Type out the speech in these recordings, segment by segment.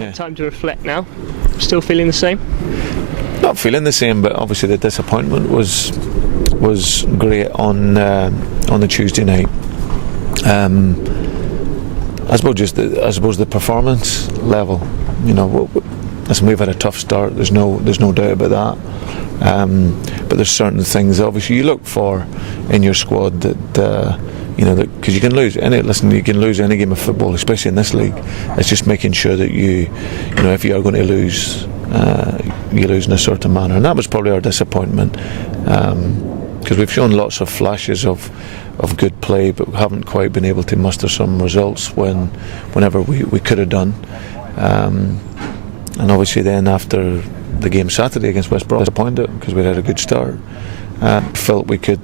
Yeah. Time to reflect now. Still feeling the same? Not feeling the same, but obviously the disappointment was great on the Tuesday night. I suppose the performance level. Listen, we've had a tough start. There's no doubt about that. But there's certain things obviously you look for in your squad that because you can lose any game of football, especially in this league. It's just making sure that if you are going to lose, you lose in a certain manner, and that was probably our disappointment, because we've shown lots of flashes of good play, but we haven't quite been able to muster some results whenever we could have done. And obviously then after the game Saturday against West Brom, disappointed because we had a good start. Felt we could,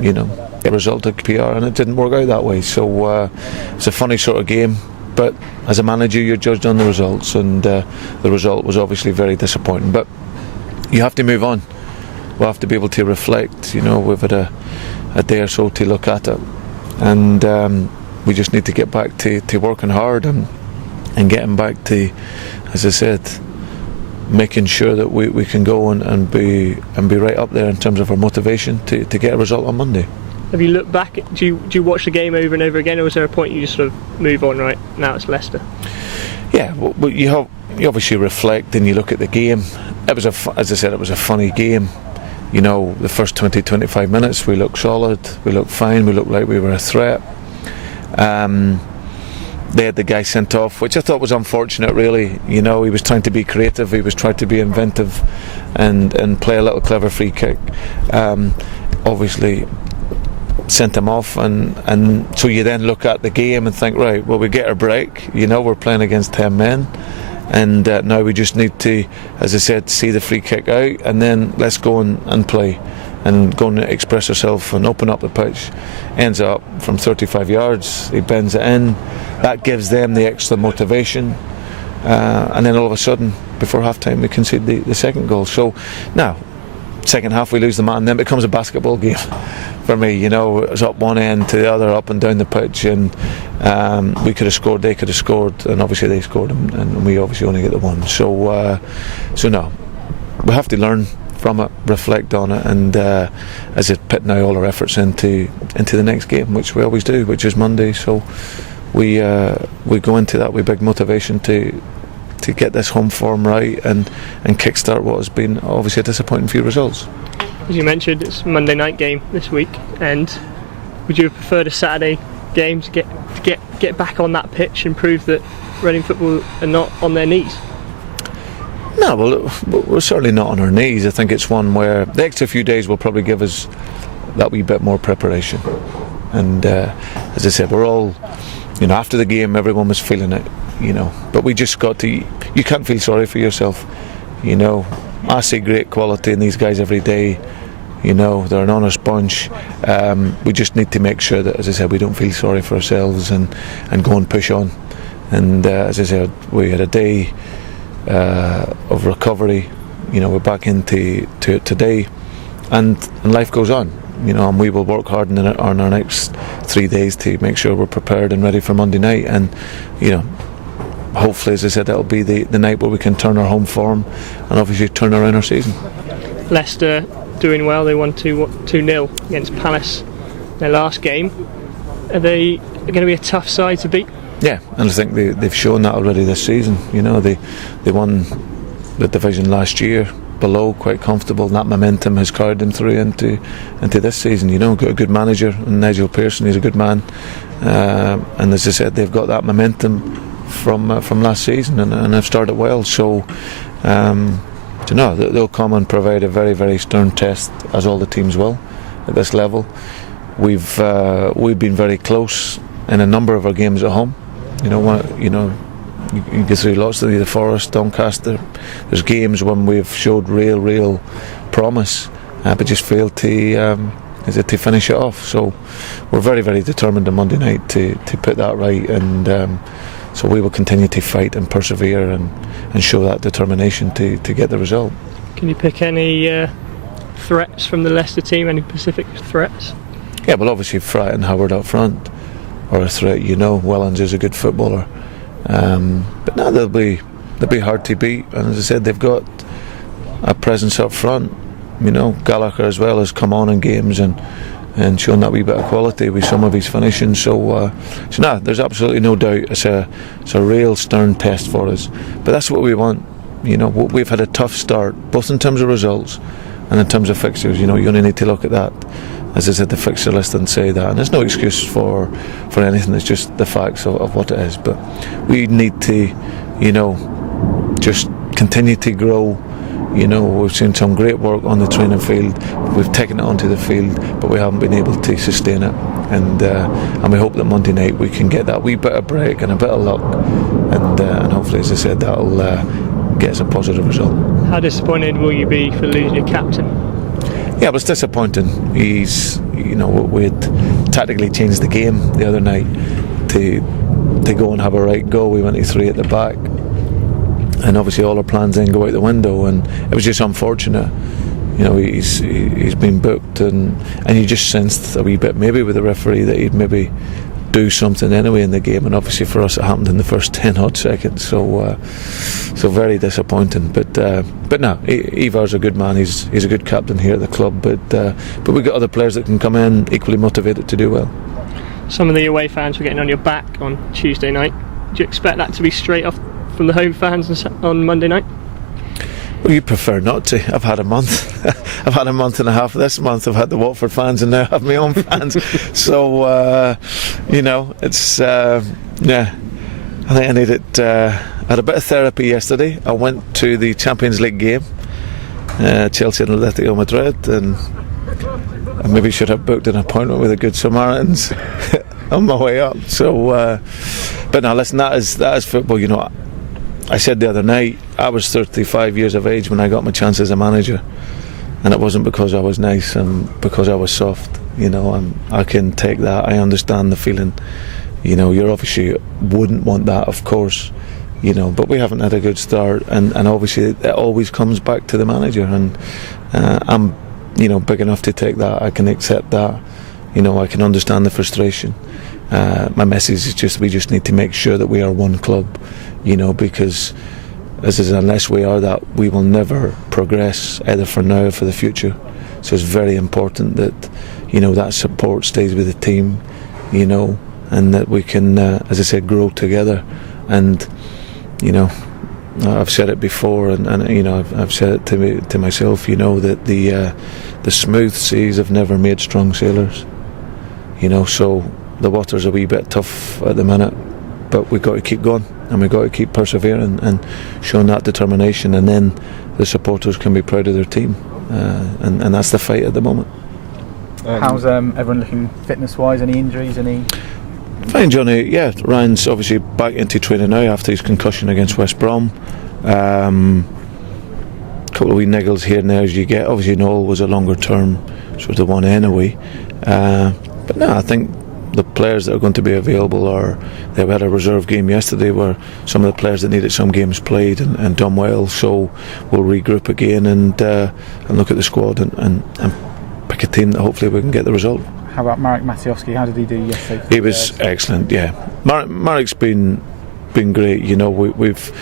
get a result at PR, and it didn't work out that way. So it's a funny sort of game. But as a manager, you're judged on the results, and the result was obviously very disappointing. But you have to move on. We'll have to be able to reflect. We've had a day or so to look at it, and we just need to get back to working hard and getting back to, as I said, making sure that we can go and be right up there in terms of our motivation to get a result on Monday. Have you looked back? Do you watch the game over and over again, or was there a point you just sort of move on? Right now it's Leicester. Yeah, well, you obviously reflect and you look at the game. As I said, it was a funny game. The first 20-25 minutes we looked solid, we looked fine, we looked like we were a threat. They had the guy sent off, which I thought was unfortunate really. He was trying to be creative, he was trying to be inventive and play a little clever free kick. Obviously sent him off, and so you then look at the game and think, right, well, we get our break, we're playing against 10 men, and now we just need to, as I said, see the free kick out, and then let's go and play and go and express ourselves and open up the pitch. Ends up from 35 yards, he bends it in, that gives them the extra motivation, and then all of a sudden before half time we concede the second goal. So now second half we lose the man, then it becomes a basketball game for me. It was up one end to the other, up and down the pitch, and we could have scored, they could have scored, and obviously they scored, and we obviously only get the one. So no, we have to learn from it, reflect on it, and as it put now all our efforts into the next game, which we always do, which is Monday. So we go into that with big motivation to get this home form right and kickstart what has been obviously a disappointing few results. As you mentioned, it's a Monday night game this week, and would you have preferred a Saturday game to get back on that pitch and prove that Reading football are not on their knees? No, well, we're certainly not on our knees. I think it's one where the extra few days will probably give us that wee bit more preparation. And as I said, we're all, after the game, everyone was feeling it, But we just got to, you can't feel sorry for yourself, I see great quality in these guys every day. They're an honest bunch. We just need to make sure that, as I said, we don't feel sorry for ourselves and go and push on. And as I said, we had a day of recovery. We're back into it today, and life goes on. And we will work hard on our next 3 days to make sure we're prepared and ready for Monday night. And hopefully, as I said, that'll be the night where we can turn our home form and obviously turn around our season. Leicester doing well. They won 2-0 against Palace their last game. Are they going to be a tough side to beat? Yeah, and I think they've shown that already this season. They won the division last year below, quite comfortable, and that momentum has carried them through into this season. Got a good manager, and Nigel Pearson, he's a good man, and as I said, they've got that momentum from last season, and have started well. So they'll come and provide a very, very stern test, as all the teams will at this level. We've been very close in a number of our games at home. You go through lots of the Forest, Doncaster. There's games when we've showed real promise, but just failed to finish it off. So we're very, very determined on Monday night to put that right, and so we will continue to fight and persevere and show that determination to get the result. Can you pick any threats from the Leicester team? Any specific threats? Yeah, well, obviously Fratt and Howard up front are a threat. Wellens is a good footballer. But no, there'll be they'll be hard to beat. And as I said, they've got a presence up front. Gallagher as well has come on in games and shown that wee bit of quality with some of his finishing. So there's absolutely no doubt it's a real stern test for us. But that's what we want. We've had a tough start, both in terms of results and in terms of fixtures. You only need to look at that. As I said, the fixture list and say that, and there's no excuse for anything. It's just the facts of what it is. But we need to, just continue to grow. We've seen some great work on the training field. We've taken it onto the field, but we haven't been able to sustain it. And we hope that Monday night we can get that wee bit of break and a bit of luck, and hopefully, as I said, that'll get us a positive result. How disappointed will you be for losing your captain? Yeah, it was disappointing. We had tactically changed the game the other night to go and have a right go. We went to 3 at the back, and obviously all our plans then go out the window, and it was just unfortunate. He's been booked, and you just sensed a wee bit maybe with the referee that he'd maybe do something anyway in the game, and obviously for us it happened in the first 10 odd seconds, so very disappointing. But no, Ivar's a good man. He's a good captain here at the club, but we've got other players that can come in equally motivated to do well. Some of the away fans were getting on your back on Tuesday night. Do you expect that to be straight off from the home fans on Monday night? Well, you prefer not to. I've had a month. I've had a month and a half this month. I've had the Watford fans, and now I have my own fans. So it's yeah. I think I need it. I had a bit of therapy yesterday. I went to the Champions League game, Chelsea and Atletico Madrid, and I maybe should have booked an appointment with the Good Samaritans on my way up. So, but now listen, that is football. I said the other night, I was 35 years of age when I got my chance as a manager, and it wasn't because I was nice and because I was soft. I can take that. I understand the feeling. You obviously wouldn't want that, of course. But we haven't had a good start, and obviously it always comes back to the manager. And I'm, big enough to take that. I can accept that. I can understand the frustration. My message is just we just need to make sure that we are one club. Because unless we are that, we will never progress either for now or for the future. So it's very important that that support stays with the team, and that we can, as I said, grow together. And I've said it before, and I've said it to myself, that the smooth seas have never made strong sailors. So the water's a wee bit tough at the minute, but we've got to keep going, and we've got to keep persevering and showing that determination, and then the supporters can be proud of their team, and that's the fight at the moment. How's everyone looking fitness-wise? Any injuries? Fine, Johnny. Yeah, Ryan's obviously back into training now after his concussion against West Brom. Couple of wee niggles here and there as you get. Obviously Noel was a longer term sort of one anyway, but no, I think the players that are going to be available they had a reserve game yesterday where some of the players that needed some games played and done well, so we'll regroup again and look at the squad and pick a team that hopefully we can get the result. How about Marek Matiowski? How did he do yesterday? He was excellent, yeah. Marek's been great. We've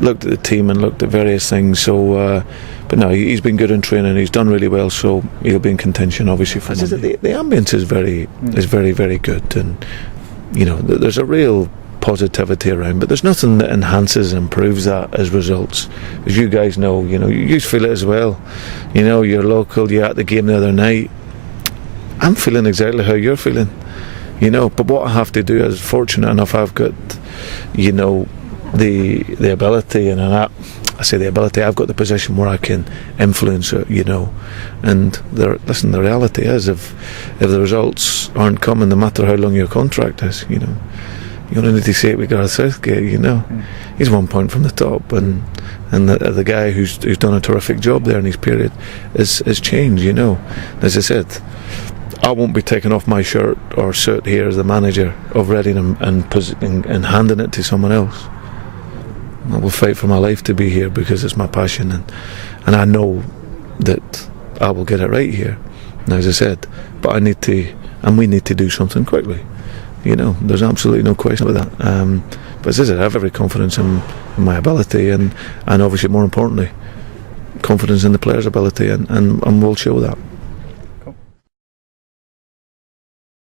looked at the team and looked at various things, so but no, he's been good in training. He's done really well, so he'll be in contention obviously for Monday. The ambience is very, very good, and there's a real positivity around, but there's nothing that enhances and improves that as results. As you guys know, you feel it as well. You're local, you're at the game the other night. I'm feeling exactly how you're feeling, but what I have to do is, fortunate enough, I've got the ability, and I say the ability, I've got the position where I can influence it, and the reality is, if the results aren't coming, no matter how long your contract is, you only need to say it with Gareth Southgate. He's 1 point from the top, and the guy who's done a terrific job there in his period is changed. As I said, I won't be taking off my shirt or suit here as the manager of Reading and handing it to someone else. I will fight for my life to be here because it's my passion, and I know that I will get it right here. And as I said, but we need to do something quickly. There's absolutely no question about that. But as I said, I have every confidence in my ability, and obviously more importantly, confidence in the players' ability, and we'll show that.